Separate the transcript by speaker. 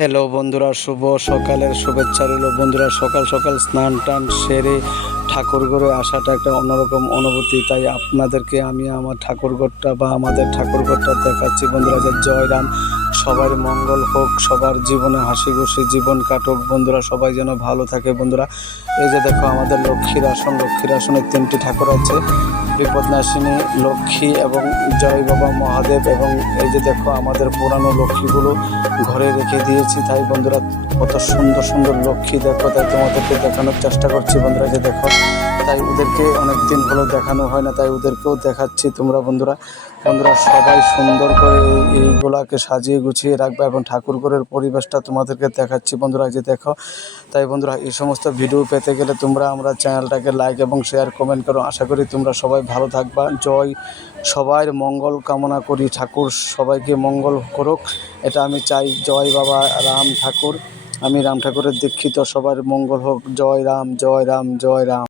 Speaker 1: Hello বন্ধুরা, শুভ সকালের শুভেচ্ছা রইল। বন্ধুরা, সকাল সকাল স্নান টান সেরে ঠাকুরঘরে আসাটা একটা অন্যরকম অনুভূতি। তাই আপনাদেরকে আমি আমার ঠাকুরঘরটা বা আমাদের ঠাকুরঘরটা দেখাচ্ছি। বন্ধুরা, যে জয়রাম সবার মঙ্গল হোক, সবার জীবনে হাসি খুশি জীবন কাটুক। বন্ধুরা, সবাই যেন ভালো থাকে। বন্ধুরা, এই যে দেখো আমাদের লক্ষ্মীর আসন, লক্ষ্মীর আসনে তিনটি ঠাকুর আছে। বিপদনাশিনী, লক্ষ্মী এবং জয় বাবা মহাদেব এবং এই যে দেখো আমাদের পুরানো লক্ষ্মীগুলো ঘরে রেখে দিয়েছি। তাই বন্ধুরা কত সুন্দর সুন্দর লক্ষ্মী দেখো, তাই তোমাদেরকে দেখানোর চেষ্টা করছি। বন্ধুরা যে দেখো তাই ওদেরকে অনেক দিন হলো দেখানো হয় না, তাই ওদেরকেও দেখাচ্ছি তোমরা বন্ধুরা। বন্ধুরা, সবাই সুন্দর করে এই- এইগুলাকে সাজিয়ে গুছিয়ে রাখবে এবং ঠাকুরঘরের পরিবেশটা তোমাদেরকে দেখাচ্ছি বন্ধুরা যে দেখো। তাই বন্ধুরা, এই সমস্ত ভিডিও পেতে গেলে তোমরা আমরা চ্যানেলটাকে লাইক এবং শেয়ার কমেন্ট করো। আশা করি তোমরা সবাই ভালো থাকবা। জয় সবার মঙ্গল কামনা করি। ঠাকুর সবাইকে মঙ্গল করুক। এটা আমি চাই। জয় বাবা রাম ঠাকুর। আমি রাম ঠাকুরের দীক্ষিত। সবার মঙ্গল হোক। জয় রাম জয় রাম জয় রাম।